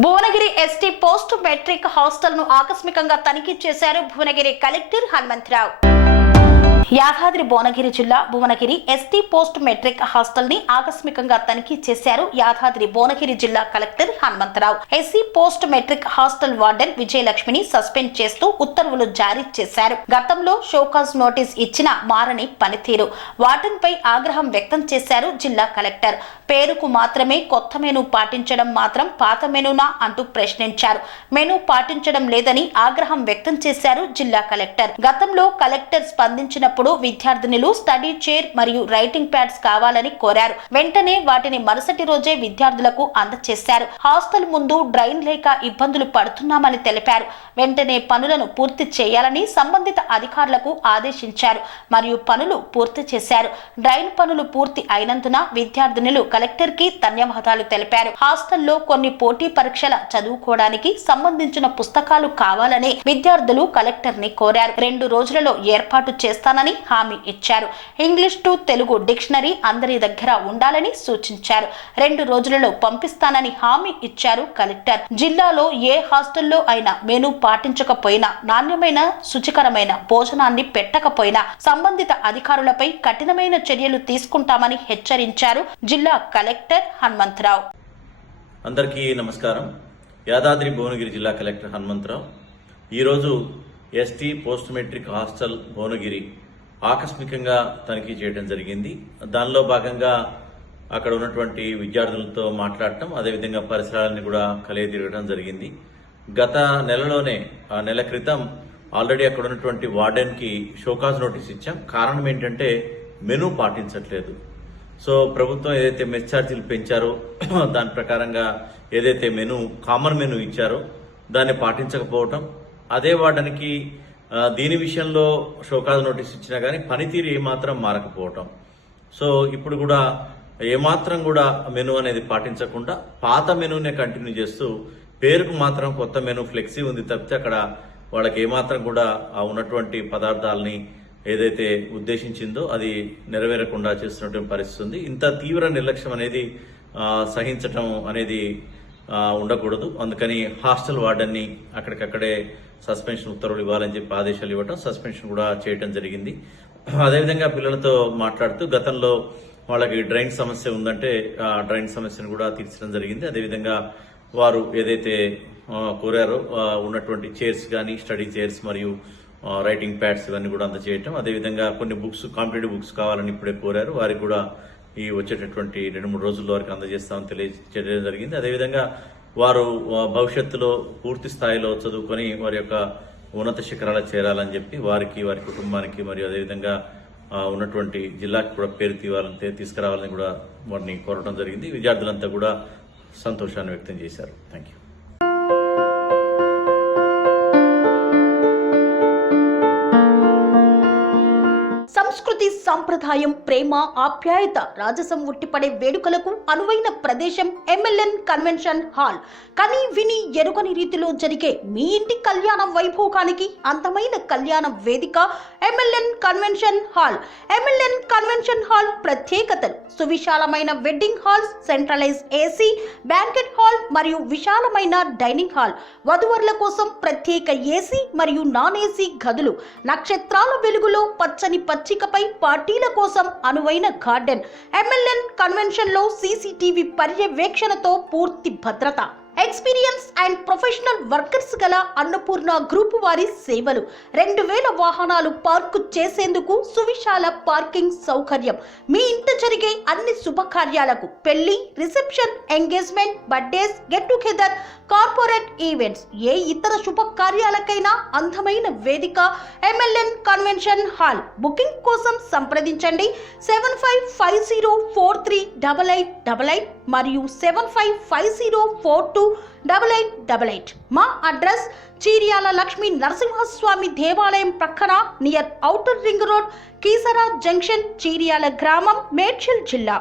Bhuvanagiri ST post metric hostel ను ఆకస్మికంగా తనిఖీ చేశారు భువనగిరి కలెక్టర్ హనుమంతరావు. యాదాద్రి భువనగిరి జిల్లా Bhuvanagiri ST post metric hostel ని ఆకస్మికంగా తనిఖీ చేశారు యాదాద్రి భువనగిరి జిల్లా collector Hanumantharao. SC post metric hostel warden విజయలక్ష్మిని సస్పెండ్ చేస్తూ ఉత్తర్వులు జారీ చేశారు. గతంలో షోకాజ్ నోటీస్ ఇచ్చిన మారని పనితీరు వార్డెన్ పై ఆగ్రహం వ్యక్తం చేశారు జిల్లా కలెక్టర్. పేరుకు మాత్రమే కొత్త మెనూ పాటించడం మాత్రం పాత మెనూనా అంటూ ప్రశ్నించారు. మెనూ పాటించడం లేదని ఆగ్రహం వ్యక్తం చేశారు జిల్లా కలెక్టర్. గతంలో కలెక్టర్ స్పందించినప్పుడు విద్యార్థినులు స్టడీ చైర్ మరియు రైటింగ్ ప్యాడ్స్ కావాలని కోరారు. వెంటనే వాటిని మరుసటి రోజే విద్యార్థులకు అందజేశారు. హాస్టల్ ముందు డ్రైన్ లేక ఇబ్బందులు పడుతున్నామని తెలిపారు. వెంటనే పనులను పూర్తి చేయాలని సంబంధిత అధికారులకు ఆదేశించారు మరియు పనులు పూర్తి చేశారు. డ్రైన్ పనులు పూర్తి అయినందున విద్యార్థినులు కలెక్టర్ కి ధన్యవాదాలు తెలిపారు. హాస్టల్లో కొన్ని పోటీ పరీక్షల చదువుకోవడానికి సంబంధించిన పుస్తకాలు కావాలని విద్యార్థులు కలెక్టర్ ని కోరారు. 2 రోజులలో ఏర్పాటు చేస్తానని హామీ ఇచ్చారు. ఇంగ్లీష్ టు తెలుగు డిక్షనరీ అందరి దగ్గర ఉండాలని సూచించారు. 2 రోజులలో పంపిస్తానని హామీ ఇచ్చారు కలెక్టర్. జిల్లాలో ఏ హాస్టల్లో అయినా మెనూ పాటించకపోయినా, నాణ్యమైన శుచికరమైన భోజనాన్ని పెట్టకపోయినా సంబంధిత అధికారులపై కఠినమైన చర్యలు తీసుకుంటామని హెచ్చరించారు జిల్లా కలెక్టర్ హనుమంతరావు. అందరికీ నమస్కారం. యాదాద్రి భువనగిరి జిల్లా కలెక్టర్ హనుమంతరావు. ఈరోజు ST post metric hostel Bhuvanagiri ఆకస్మికంగా తనిఖీ చేయడం జరిగింది. దానిలో భాగంగా అక్కడ ఉన్నటువంటి విద్యార్థులతో మాట్లాడటం, అదేవిధంగా పరిసరాలను కూడా కలిగి తిరగడం జరిగింది. గత నెలలోనే నెల క్రితం ఆల్రెడీ అక్కడ ఉన్నటువంటి వార్డెన్కి షోకాజ్ నోటీస్ ఇచ్చాం. కారణం ఏంటంటే మెనూ పాటించట్లేదు. సో ప్రభుత్వం ఏదైతే మెస్ ఛార్జీలు పెంచారో దాని ప్రకారంగా ఏదైతే మెనూ కామన్ మెనూ ఇచ్చారో దాన్ని పాటించకపోవటం, అదే వార్డెన్కి దీని విషయంలో షోకాజ్ నోటీస్ ఇచ్చినా కానీ పనితీరు ఏమాత్రం మారకపోవటం. సో ఇప్పుడు కూడా ఏమాత్రం కూడా మెనూ అనేది పాటించకుండా పాత మెనూనే కంటిన్యూ చేస్తూ పేరుకు మాత్రం కొత్త మెనూ ఫ్లెక్సీ ఉంది తప్పితే అక్కడ వాళ్ళకి ఏమాత్రం కూడా ఉన్నటువంటి పదార్థాలని ఏదైతే ఉద్దేశించిందో అది నెరవేరకుండా చేస్తున్నటువంటి పరిస్థితి ఉంది. ఇంత తీవ్ర నిర్లక్ష్యం అనేది సహించటం అనేది ఉండకూడదు. అందుకని హాస్టల్ వార్డెన్ని అక్కడికక్కడే సస్పెన్షన్ ఉత్తర్వులు ఇవ్వాలని చెప్పి ఆదేశాలు ఇవ్వటం, సస్పెన్షన్ కూడా చేయటం జరిగింది. అదేవిధంగా పిల్లలతో మాట్లాడుతూ గతంలో వాళ్ళకి డ్రైన్ సమస్య ఉందంటే ఆ డ్రైన్ సమస్యను కూడా తీర్చడం జరిగింది. అదేవిధంగా వారు ఏదైతే కోరారో ఉన్నటువంటి చైర్స్ కానీ, స్టడీ చైర్స్ మరియు రైటింగ్ ప్యాడ్స్ ఇవన్నీ కూడా అందజేయటం, అదేవిధంగా కొన్ని బుక్స్, కాంపిటేటివ్ బుక్స్ కావాలని ఇప్పుడే కోరారు. వారికి కూడా ఈ వచ్చేటటువంటి 2-3 రోజుల్లో వారికి అందజేస్తామని తెలియజేయడం జరిగింది. అదేవిధంగా వారు భవిష్యత్తులో పూర్తి స్థాయిలో చదువుకొని వారి యొక్క ఉన్నత శిఖరాలకు చేరాలని చెప్పి వారికి, వారి కుటుంబానికి మరియు అదేవిధంగా ఉన్నటువంటి జిల్లాకి కూడా పేరు తీసుకురావాలని కూడా వారిని కోరడం జరిగింది. విద్యార్థులంతా కూడా సంతోషాన్ని వ్యక్తం చేశారు. Thank you. సంస్కృతి, సంప్రదాయం, ప్రేమ, ఆప్యాయత రాజసం ఉట్టిపడే వేడుకలకు అనువైన ప్రదేశం MLN కన్వెన్షన్ హాల్. కని విని ఎరుగని రీతిలో జరిగే మీ ఇంటి కళ్యాణ వైభోగానికి అందమైన కళ్యాణ వేదిక MLN convention hall. MLN convention hall ప్రత్యేకతలు: సువిశాలమైన wedding halls, centralise AC banquet hall మరియు విశాలమైన డైనింగ్ హాల్. వధువరుల కోసం ప్రత్యేక AC మరియు నాన్ AC గదులు. నక్షత్రాల వెలుగులో పచ్చని పచ్చికపై పార్టీల కోసం అనువైన గార్డెన్. MLN కన్వెన్షన్ లో CCTV పర్యవేక్షణతో పూర్తి భద్రత. ఎక్స్పీరియన్స్ అండ్ ప్రొఫెషనల్ వర్కర్స్ గల అన్నపూర్ణ గ్రూప్ వారి సేవలు. 2000 వాహనాలు పార్కు చేసేందుకు సువిశాల పార్కింగ్ సౌకర్యం. మీ ఇంట జరిగే అన్ని శుభకార్యాలకు, పెళ్లి, reception, engagement, birthdays, get together, corporate events, ఏ ఇతర శుభకార్యాలకైనా అందమైన వేదిక MLN కన్వెన్షన్ హాల్. బుకింగ్ కోసం సంప్రదించండి 7550438888 మరియు 7550428888. మా అడ్రస్ చీర్యాల లక్ష్మీ నరసింహస్వామి దేవాలయం ప్రక్కన, near outer ring road, Keesara junction, Cheeryal గ్రామం, మేడ్చల్ జిల్లా.